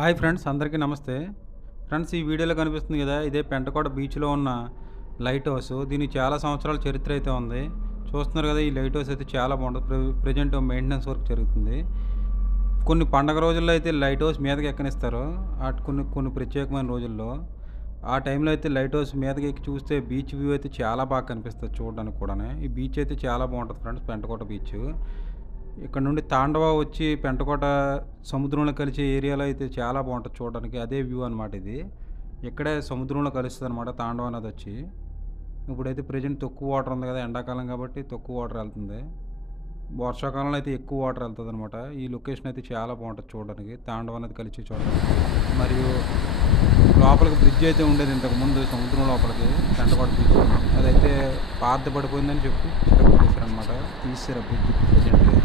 Hi friends, అందరికీ నమస్తే. Friends, ఈ వీడియోలో కనిపిస్తుంది కదా, ఇదే పెంటకోట బీచ్‌లో ఉన్న లైట్ హౌస్. దీనికి చాలా సంవత్సరాల చరిత్ర అయితే ఉంది. చూస్తున్నారు కదా, ఈ లైట్ హౌస్ అయితే చాలా బాగుంటుంది. ప్రెజెంట్ మెయింటెనెన్స్ వర్క్ జరుగుతుంది. కొన్ని పండగ రోజుల్లో అయితే లైట్ హౌస్ మీదకి ఎక్కనిస్తారు. కొన్ని కొన్ని ప్రత్యేకమైన రోజుల్లో ఆ టైంలో అయితే లైట్ హౌస్ మీదకి ఎక్కి చూస్తే బీచ్ వ్యూ అయితే చాలా బాగా కనిపిస్తుంది చూడడానికి కూడానే. ఈ బీచ్ అయితే చాలా బాగుంటుంది ఫ్రెండ్స్, పెంటకోట బీచ్. ఇక్కడ నుండి తాండవ వచ్చి పెంటకోట సముద్రంలో కలిసే ఏరియాలో అయితే చాలా బాగుంటుంది చూడడానికి. అదే వ్యూ అనమాట ఇది. ఇక్కడే సముద్రంలో కలుస్తుంది అనమాట తాండవ నది వచ్చి. ఇప్పుడైతే ప్రెజెంట్ తక్కువ వాటర్ ఉంది కదా, ఎండాకాలం కాబట్టి తక్కువ వాటర్ వెళ్తుంది. వర్షాకాలంలో అయితే ఎక్కువ వాటర్ వెళ్తుంది అనమాట. ఈ లొకేషన్ అయితే చాలా బాగుంటుంది చూడడానికి, తాండవ నది కలిసి చూడడానికి. మరియు లోపలికి బ్రిడ్జ్ అయితే ఉండేది ఇంతకుముందు సముద్రం లోపలికి, పెంటకోట బ్రిడ్జ్. అదైతే పాత పడిపోయిందని చెప్పి చిరగొట్టేశారనమాట, తీసారు బ్రిడ్జ్. ప్రజెంట్ లేదు.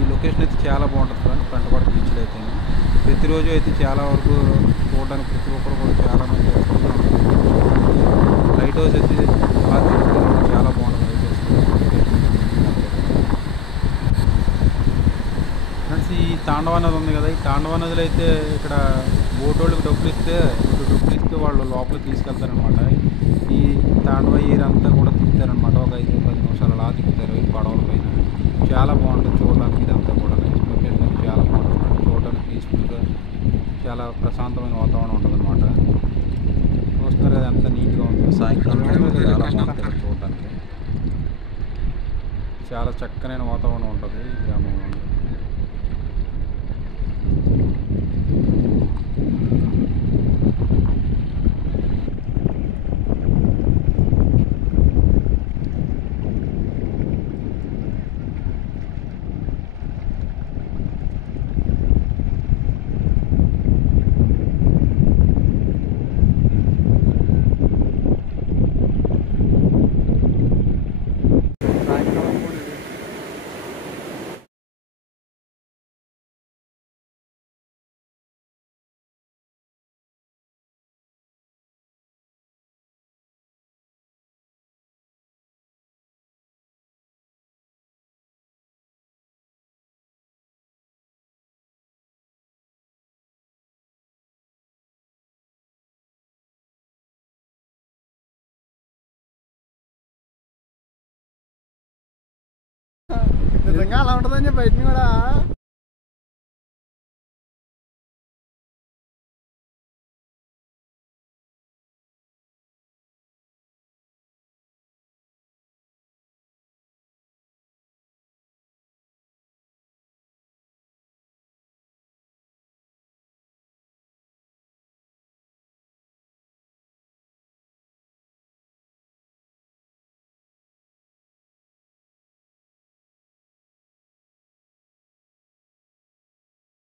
ఈ లొకేషన్ అయితే చాలా బాగుంటుంది ఫ్రెండ్స్, పెంటకోట బీచ్లో అయితే. ప్రతిరోజు అయితే చాలా వరకు చూడడానికి ప్రతి ఒక్కరు కూడా చాలామంది వస్తున్నారు. లైట్ హౌస్ అయితే బాగా తిరుగుతుంది, చాలా బాగుంటుంది లైట్ హౌస్. ఫ్రెండ్స్, ఈ తాండవ నది ఉంది కదా, ఈ తాండవ నదిలో అయితే ఇక్కడ బోటోళ్ళకి డబ్బులు ఇస్తే వాళ్ళు లోపలికి తీసుకెళ్తారనమాట. ఈ తాండవ ఏరియా అంతా కూడా తిప్పుతారనమాట. ఒక 5-10 నిమిషాలు అలా తిప్పుతారు ఈ పడవల పైన. చాలా బాగుంటుంది చూడడానికి. ఇదంతా కూడా లొకేషన్ అయితే చాలా బాగుంటుంది చూడడానికి. పీస్ఫుల్గా చాలా ప్రశాంతమైన వాతావరణం ఉంటుంది అనమాట. చూస్తున్నారు కదా ఎంత నీట్గా ఉంటుంది. సాయంకాలం చాలా బాగుంటుంది చూడడానికి. చాలా చక్కనైన వాతావరణం ఉంటుంది ఈ గ్రామంలో. నిజంగా అలా ఉంటుందని చెప్పి బయట కూడా